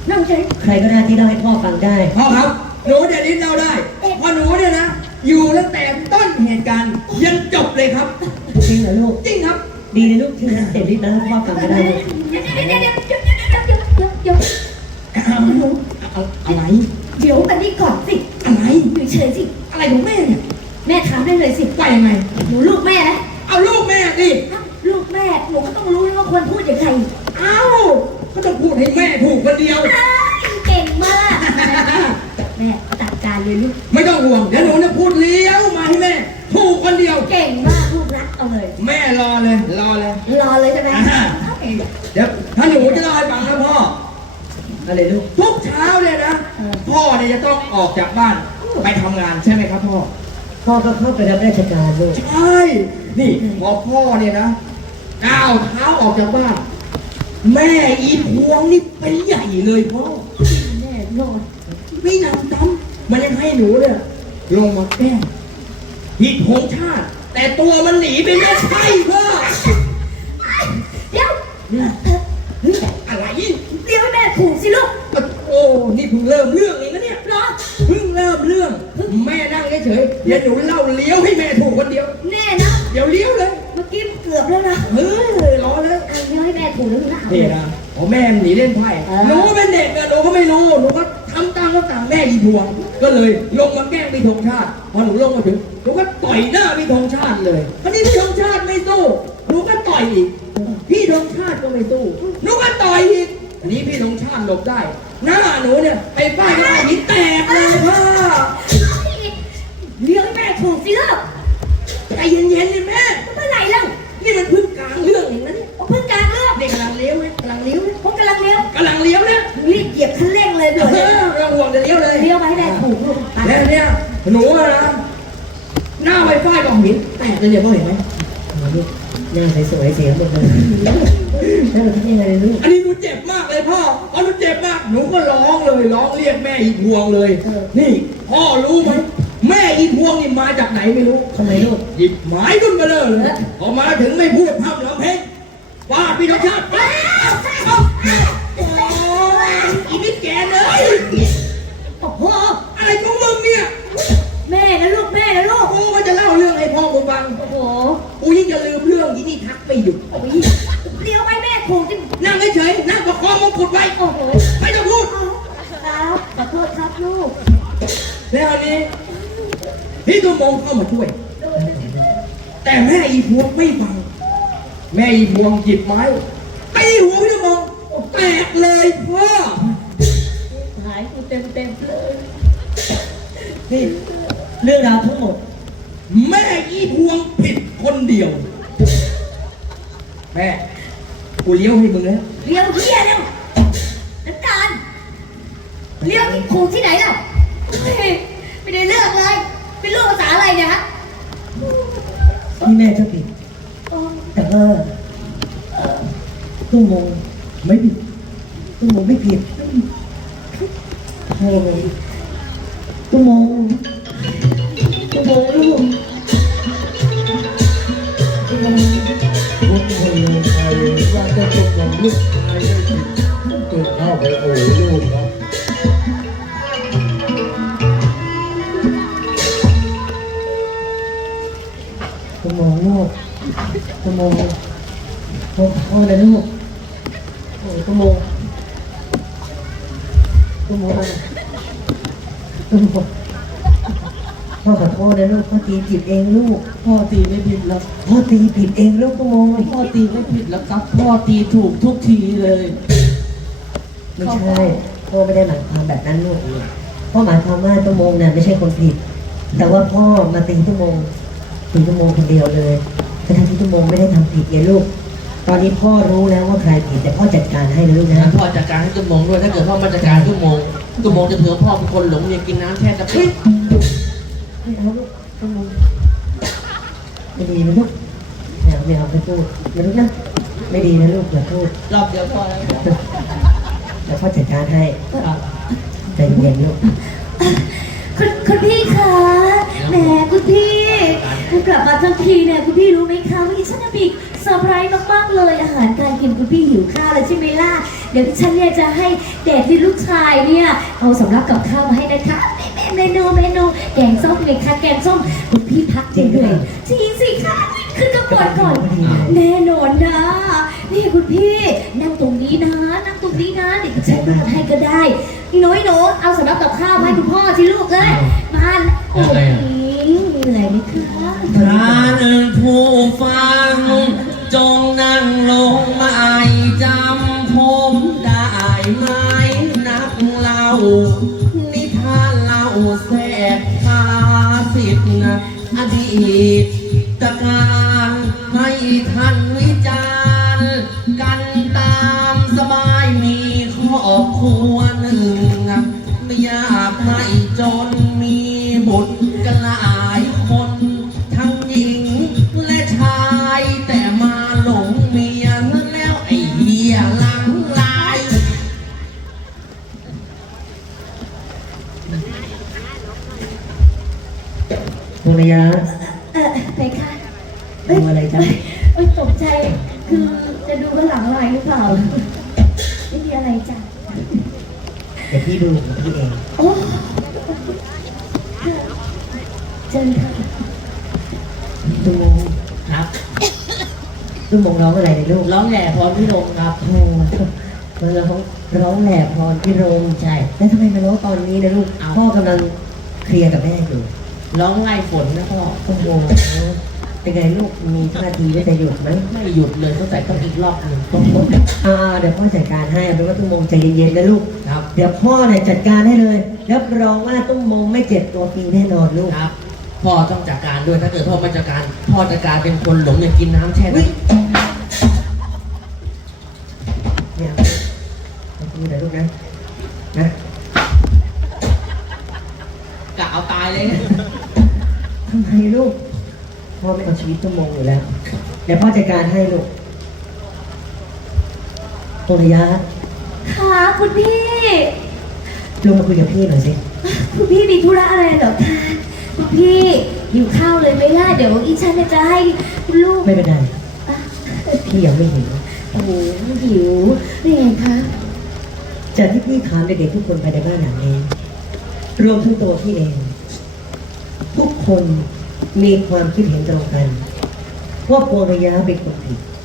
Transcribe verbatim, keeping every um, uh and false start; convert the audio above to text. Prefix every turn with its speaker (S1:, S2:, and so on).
S1: นั่งเฉย
S2: ใครก็ได้ที่เล่าให้พ่อฟังได้
S3: พ่อครับหนูเดี๋ยวนี้เล่าได้เพราะหนูเนี่ยนะอยู่ตั้งแต่ต้นเหตุการณ์ยันจบเลยครับ
S2: จริงเหรอลูก
S3: จริงครับ
S2: ดีนะลูกที่นั้นเสร็จรีบแล้วให้พ่อฟังก็ได้ลูก
S1: เดี๋ยวเดี๋ยวเดี๋ยวเดี๋ยวเดี๋ยวเดี๋ยวเดี๋ยวเดี๋ยว
S3: เอาหนูเอาอะไร
S1: เดี๋ยวอันนี้ก่อนสิ
S3: อะไร
S1: อยู่เฉยสิ
S3: อะไรของแม่เนี่ย
S1: แม่ถามได้เลยสิ
S3: ว่ายังไง
S1: หนูลูกแม่นะ
S3: เอาลูกแม่ดิ
S1: อ้าวลูกแม่หนูก็ต้องรู้นะว่าควรพูดอย่างไร
S3: เอ้าก็ต้องพูดให้แม่ถูกคนเดียว
S1: อ้าวเก่งมากแม่จัดการเลยลูก
S3: ไม่ต้องห่วงเดี๋ยวหนูจะพูดเลี้ยวมาให้แม่ถูกคนเดียว
S1: เก่งมากลูกรักเอาเลย
S3: แม่รอเลยรอเลย
S1: รอเลยใช่ไหม
S3: อ่าเดี๋ยวถ้าหนูจะเล่าให้ฟังนะพ่อ
S2: อะไรลูก
S3: ทุกเช้าเนี่ยนะพ่อเนี่ยจะต้องออกจากบ้านไปทำงานใช่ไหมครับพ่อ
S2: พ่อก็เข้าไปรับราชการลูก
S3: ใช่ นี่พอพ่อเนี่ยนะก้าวเท้าออกจากบ้าน แม่อีพวงนี่เป็นใหญ่เลยพ่อ
S1: แม่นอน
S3: ไม่นำซ้ำมันยังให้หนูเนี่ยลงมาแกล้งผิดโหงชาติ แต่ตัวมันหนีไปไม่ใช่พ่อ
S1: เดี๋ยว
S3: อะไร
S1: เดี๋ยวให้แม่ถูกสิลูก
S3: โอ้นี่เพิ่งเริ่มเรื่องเองนะเนี่ย
S1: รอ
S3: เพิ่งเริ่มเรื่อง แม่นั่งเฉยๆเดี๋ยวหนูเล่าเลี้ยวให้แม่ถูกคนเดียว
S1: แน่นะ
S3: เดี๋ยวเลี้ยวเลย
S1: เมื่อกี้เกือบแล้วนะ
S3: เฮ้ยรอเลย
S1: อ่ะเดี๋ยวให้แม่ถูกแล้วนะ
S3: นี่นะพอแม่หนีเล่นไพ่หนูเป็นเด็กอะหนูก็ไม่รู้หนูก็ทำตามก็ตามแม่อีพวง ก็เลยลงมาแกล้งพี่ธงชาติพอหนูลงมาถึงหนูก็ต่อยหน้าพี่ธงชาติเลยคราวนี้พี่ธงชาติไม่สู้หนูก็ต่อยอีกพี่ธงชาติก็ไม่สู้หนูก็ต่อยอีกอันนี้พี่ธงชาติหลบได้ หน้าหนูเนี่ยไปป้ายก็ได้หินแตกเลยพ่อ
S1: เดี๋ยวให้แม่ถูกสิลูก
S3: ใจเย็นๆเลยแม่
S1: เมื่อไหร่เล่า
S3: นี่มันเพิ่งกลางเรื่องเองนะเนี่ย
S1: ผมเพิ่งกลางเรื่อง
S3: นี่กำลังเลี้ยวเลยกำลังเลี้ยวเลย
S1: ผมกำลังเลี้ยว
S3: กำลังเลี้ยวนะ
S1: รีบเหยียบคันเร่งเลยด่วน
S3: เอ
S1: เลย
S3: อไม่ต้องห่วงจะเลี้ยวเลย
S1: เลี้ยวไปให้แม่ถูกลูกไป
S3: แล้วเนี่ยหนูอะนะหน้าไวไฟกับหินแตกเลยเนี่ยพ่อเห็นไหม
S2: ลูกหน้าสวยๆเสียงหมดเลยแล้วเราทำยังไงลูก
S3: อันนี้หนูเจ็บมากเลยพ่อพอหนูเจ็บมากหนูก็ร้องเลยร้องเรียกแม่อีพวงเลย นี่พ่อรู้ไหมแม่อีพวงนี่มาจากไหนไม่รู้
S2: ทำไมลูก
S3: หยิบไม้ขึ้นมาเลยพอมาถึงไม่พูดพร่ำร้องเพลงว่าพี่น้องชาติป้าโอ้ยอีมิดแกเลย
S1: โอ้โห
S3: อะไรของมึงเนี่ย
S1: แม่นะลูกแม่นะลูก
S3: กูก็จะเล่าเรื่องให้พ่อกูฟัง
S1: โอ้โห
S3: กูยิ่งจะลืมเรื่องอีนี่ทักไม่หยุด
S1: โอ้ยเลี้ยวไปแม่ถูกจริง
S3: นั่งเฉยๆนั่งประคองมงกุฎไว้
S1: โอ้โห
S3: ไม่ต้องพูด
S1: ครับขอโทษครับลูก
S3: แล้วอันนี้พี่ตุ้มงเข้ามาช่วย แต่แม่อีพวงไม่ฟัง แม่อีพวงหยิบไม้ตีหัวพี่ตุ้มงแตกเลยพ่อ
S1: หายกูเต็มเต็มๆเลย
S2: นี่เรื่องราวทั้งหมด
S3: แม่อีพวงผิดคนเดียว แม่กูเลี้ยวให้มึงแล้ว
S1: เลี้ยวเที่ยแล้วน้ำตาลเลี้ยวนี่ถูกที่ไหนล่ะเฮ้ยไม่ได้เลือกเลย เป็นลูกภาษาอะไรเนี่ยฮะ
S2: ที่แม่เจ้าผิด
S1: โอ้
S2: แต่ว่าเอ่อตุ้มมงไม่ผิดตุ้มมงไม่ผิดโอ้ยตุ้มมงตุ้มมงลูก
S4: ทุกคนในไทยว่าจะตกของลูกชายได้ผิดตัวเข้าไปโอ้ลูกครับ
S2: ตุ้มมงลูกตุ้มมงพ่อขอโทษนะลูกโอ้ยตุ้มมงตุ้มมงตุ้มมงพ่อขอโทษนะลูกพ่อตีผิดเองลูก
S5: พ่อตีไม่ผิดแล้ว
S2: พ่อตีผิดเองลูกตุ้มมง
S5: พ่อตีไม่ผิดแล้วครับ พ่อตีถูกทุกทีเลย
S2: ไม่ใช่พ่อไม่ได้หมายความแบบนั้นลูกพ่อหมายความว่าตุ้มมงเนี่ยไม่ใช่คนผิด แต่ว่าพ่อมาตีตุ้มมงตีตุ้มมงคนเดียวเลยทั้งที่ตุ้มมงไม่ได้ทำผิดไงลูก ตอนนี้พ่อรู้แล้วว่าใครผิดแต่พ่อจัดการให้นะลูกนะ
S5: งั้นพ่อจัดการให้ตุ้มมงด้วย ถ้าเกิดพ่อมาจัดการตุ้มมงตุ้มมงจะถือว่าพ่อเป็นคนหลงเนี่ยกินน้ำแช่ตะปิ้ง
S2: ไม่เอาลูกตุ้มมงไม่ดีนะลูกไม่เอาไม่เอาไปพูดนะลูกนะไม่ดีนะลูกอย่าพูด
S5: รอบเดียวพอแล้ว
S2: แล้วพ่อจัดการให้
S5: ครับ
S2: ใจเย็นๆลูก
S1: คุณคุณพี่คะแหมคุณพี่กลับมาทั้งทีเนี่ยคุณพี่รู้ไหมคะว่าดิฉันน่ะมีเซอร์ไพรส์มากๆเลยอาหารการกินคุณพี่หิวข้าวแล้วใช่ไหมล่ะเดี๋ยวดิฉันเนี่ยจะให้เดดที่ลูกชายเนี่ยเอาสำรับกับข้าวมาให้นะคะเมนูเมนูแกงส้มเลยค่ะแกงส้มคุณพี่พักจริงเลยจริงสิคะขึ้นกระปวดก่อนแน่นอนนะนี่คุณพี่นั่งตรงนี้นะนั่งตรงนี้นะเดี๋ยวดิฉันมาให้ก็ได้น้อยหนูเอาสำรับกับข้าวมาให้คุณพ่อที่ลูกเลยมาโอ้ยเหนื่อยไหมคะ
S5: ท่านผู้ฟังจงนั่งลงไม่จำผมได้ไหมนักเล่านิทานเล่าแทรกคาสิทธิ์นะอดีตตการให้ท่านวิจารณ์กันตามสบายมีครอบครัวหนึ่งนะไม่อยากให้จนมีบุตรกันหลายคนทั้งหญิงและชายแต่มาหลงเมียแล้วไอ้เหี้ยหลังลาย
S2: ภรรยา
S1: เออไปค่ะ
S2: ดูอะไรจ๊ะ
S1: เอ้ยตกใจคือจะดูว่าหลังลายหรือเปล่าไม่มีอะไรจ้ะ
S2: เดี๋ยวพี่ดูของพี่เอง
S1: โอ้เจนค่ะ
S2: ตุ้มโมง
S5: ครับ
S2: ตุ้มโมงร้องอะไรในลูก
S5: ร้องแหล่พรพิรมครับ
S2: โอ้โหมันร้องร้องแหลบพรพิรมใช่ แล้วทำไมมาร้องตอนนี้นะลูก
S5: เอา
S2: พ่อกำลังเคลียร์กับแม่อยู่
S5: ร้องไล่ฝนนะพ่อ
S2: โอ้โหเป็นไงลูก มีท่าทีว่าจะหยุดไหม
S5: ไม่หยุดเลยตั้งแต่ต้องอีกรอบหนึ่ง
S2: ต้องหมดอ่าเดี๋ยวพ่อจัดการให้เอาเป็นว่าตุ้มโมงใจเย็นๆนะลูก
S5: ครับ
S2: เดี๋ยวพ่อเนี่ยจัดการให้เลยรับรองว่าตุ้มโมงไม่เจ็บตัวฟรีแน่นอนลูก
S5: ครับ พ่อต้องจัดการด้วยถ้าเกิดพ่อไม่จัดการ พ่อจะกลายเป็นคนหลงอยากกินน้ำแช่
S2: อุ๊
S5: น้
S2: ย เนี่ยเอาพูดนะลูกนะ นะ
S5: ำกะเอาตายเลยเนี่ย
S2: ทำไมลูก พ่อไม่เอาชีวิตตุ้มโมงอยู่แล้ว เดี๋ยวพ่อจัดการให้ลูกโตระยะ
S1: ค่ะคุณพี่
S2: ลงมาคุยกับพี่หน่อยสิ
S1: คุณพี่มีธุระอะไรเหรอคะคุณพี่หิวข้าวเลยไหมล่ะเดี๋ยวอีฉันเนี่ยจะให้คุณลูก
S2: ไม่เป็นไร
S1: อ่ะ
S2: พี่ยังไม่เห็น
S1: โอ้โหหิวนี่ไงคะ
S2: จากที่พี่ถามเด็กๆทุกคนภายในบ้านหลังนี้ รวมทั้งตัวพี่เอง ทุกคนมีความคิดเห็นตรงกันว่าพวงระยะเป็นคนผิด